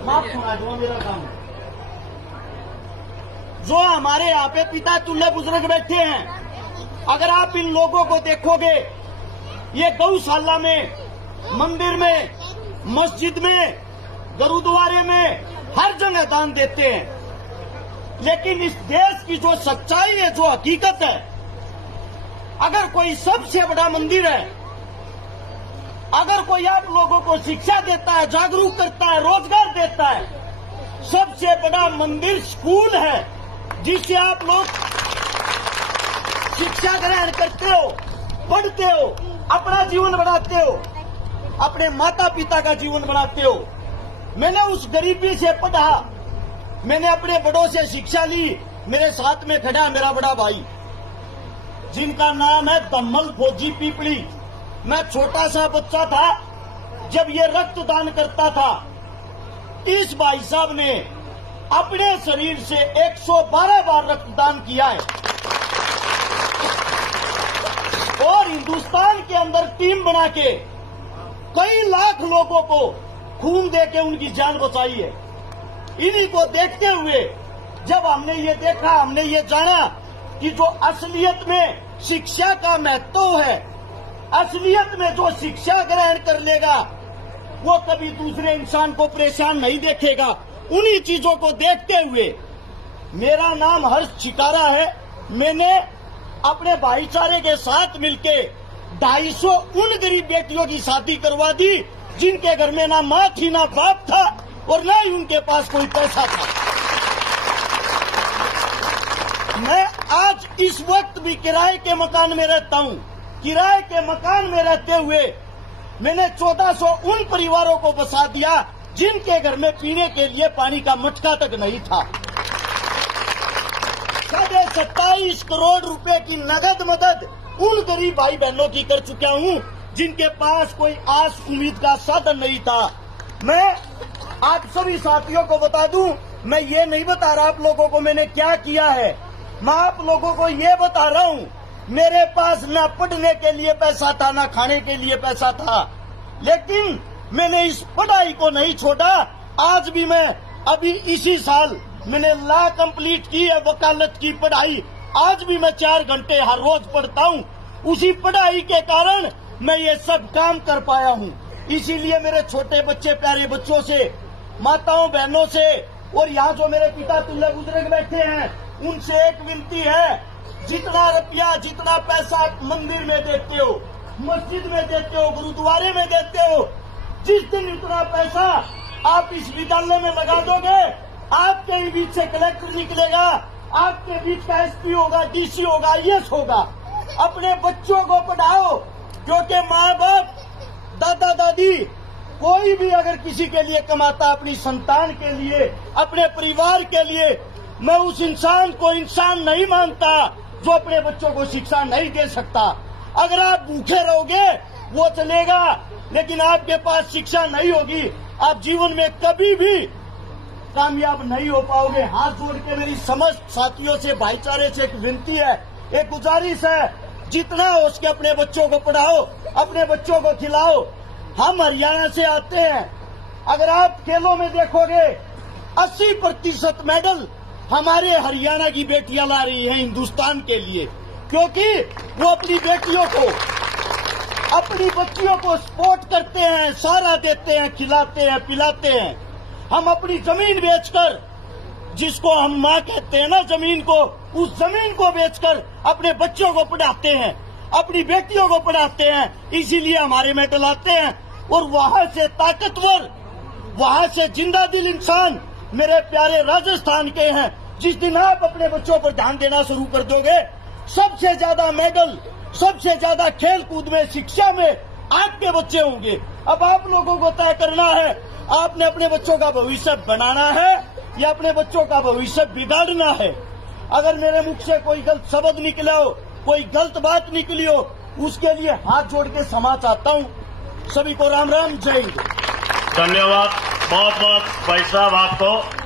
माफ सुना दो मेरा काम। जो हमारे यहाँ पे पिता तुल्य बुजुर्ग बैठे हैं, अगर आप इन लोगों को देखोगे, ये गौशाला में, मंदिर में, मस्जिद में, गुरुद्वारे में हर जगह दान देते हैं। लेकिन इस देश की जो सच्चाई है, जो हकीकत है, अगर कोई सबसे बड़ा मंदिर है, अगर कोई आप लोगों को शिक्षा देता है, जागरूक करता है, रोजगार देता है, सबसे बड़ा मंदिर स्कूल है, जिससे आप लोग शिक्षा ग्रहण करते हो, पढ़ते हो, अपना जीवन बनाते हो, अपने माता पिता का जीवन बनाते हो। मैंने उस गरीबी से पढ़ा, मैंने अपने बड़ों से शिक्षा ली। मेरे साथ में खड़ा है मेरा बड़ा भाई, जिनका नाम है दम्मल फौजी पीपली। मैं छोटा सा बच्चा था जब ये रक्तदान करता था। इस भाई साहब ने अपने शरीर से 112 बार रक्तदान किया है और हिंदुस्तान के अंदर टीम बना के कई लाख लोगों को खून दे के उनकी जान बचाई है। इन्हीं को देखते हुए जब हमने ये देखा, हमने ये जाना कि जो असलियत में शिक्षा का महत्व है, असलियत में जो शिक्षा ग्रहण कर लेगा वो कभी दूसरे इंसान को परेशान नहीं देखेगा। उन्हीं चीजों को देखते हुए मेरा नाम हर्ष चिकारा है। मैंने अपने भाईचारे के साथ मिलके 250 उन गरीब बेटियों की शादी करवा दी जिनके घर में ना माँ थी, ना बाप था और ना ही उनके पास कोई पैसा था। मैं आज इस वक्त भी किराए के मकान में रहता हूँ। किराए के मकान में रहते हुए मैंने 1400 उन परिवारों को बसा दिया जिनके घर में पीने के लिए पानी का मटका तक नहीं था। 27.5 करोड़ रुपए की नगद मदद उन गरीब भाई बहनों की कर चुका हूँ जिनके पास कोई आस उम्मीद का साधन नहीं था। मैं आप सभी साथियों को बता दूं, मैं ये नहीं बता रहा आप लोगों को मैंने क्या किया है। मैं आप लोगों को ये बता रहा हूँ, मेरे पास ना पढ़ने के लिए पैसा था, ना खाने के लिए पैसा था, लेकिन मैंने इस पढ़ाई को नहीं छोड़ा। आज भी मैं अभी इसी साल मैंने लॉ कंप्लीट की है, वकालत की पढ़ाई। आज भी मैं 4 घंटे हर रोज पढ़ता हूँ। उसी पढ़ाई के कारण मैं ये सब काम कर पाया हूँ। इसीलिए मेरे छोटे बच्चे, प्यारे बच्चों से, माताओं बहनों से और यहाँ जो मेरे पिता तुल्य बुजुर्ग बैठे हैं उनसे एक विनती है, जितना रुपया, जितना पैसा मंदिर में देते हो, मस्जिद में देते हो, गुरुद्वारे में देते हो, जिस दिन इतना पैसा आप इस विद्यालय में लगा दोगे, आपके ही बीच से कलेक्टर निकलेगा, आपके बीच का एसपी होगा, डीसी होगा, आईएएस होगा। अपने बच्चों को पढ़ाओ, क्योंकि माँ बाप, दादा दादी, कोई भी अगर किसी के लिए कमाता, अपनी संतान के लिए, अपने परिवार के लिए, मैं उस इंसान को इंसान नहीं मानता जो अपने बच्चों को शिक्षा नहीं दे सकता। अगर आप भूखे रहोगे वो चलेगा, लेकिन आपके पास शिक्षा नहीं होगी, आप जीवन में कभी भी कामयाब नहीं हो पाओगे। हाथ जोड़ के मेरी समस्त साथियों से, भाईचारे से एक विनती है, एक गुजारिश है, जितना हो उसके अपने बच्चों को पढ़ाओ, अपने बच्चों को खिलाओ। हम हरियाणा से आते हैं, अगर आप खेलों में देखोगे 80% मेडल हमारे हरियाणा की बेटियां ला रही हैं हिंदुस्तान के लिए, क्योंकि वो अपनी बेटियों को, अपनी बच्चियों को सपोर्ट करते हैं, सहारा देते हैं, खिलाते हैं, पिलाते हैं। हम अपनी जमीन बेचकर, जिसको हम माँ कहते हैं ना जमीन को, उस जमीन को बेचकर अपने बच्चों को पढ़ाते हैं, अपनी बेटियों को पढ़ाते हैं। इसीलिए हमारे मेडल आते हैं और वहां से ताकतवर, वहां से जिंदा दिल इंसान मेरे प्यारे राजस्थान के हैं। जिस दिन आप अपने बच्चों पर ध्यान देना शुरू कर दोगे, सबसे ज्यादा मेडल, सबसे ज्यादा खेल कूद में, शिक्षा में आपके बच्चे होंगे। अब आप लोगों को तय करना है, आपने अपने बच्चों का भविष्य बनाना है या अपने बच्चों का भविष्य बिगाड़ना है। अगर मेरे मुख से कोई गलत शब्द निकला हो, कोई गलत बात निकली हो, उसके लिए हाथ जोड़ के क्षमा चाहता हूँ। सभी को राम राम, जय हिंद। धन्यवाद बहुत बहुत भाई साहब आपको।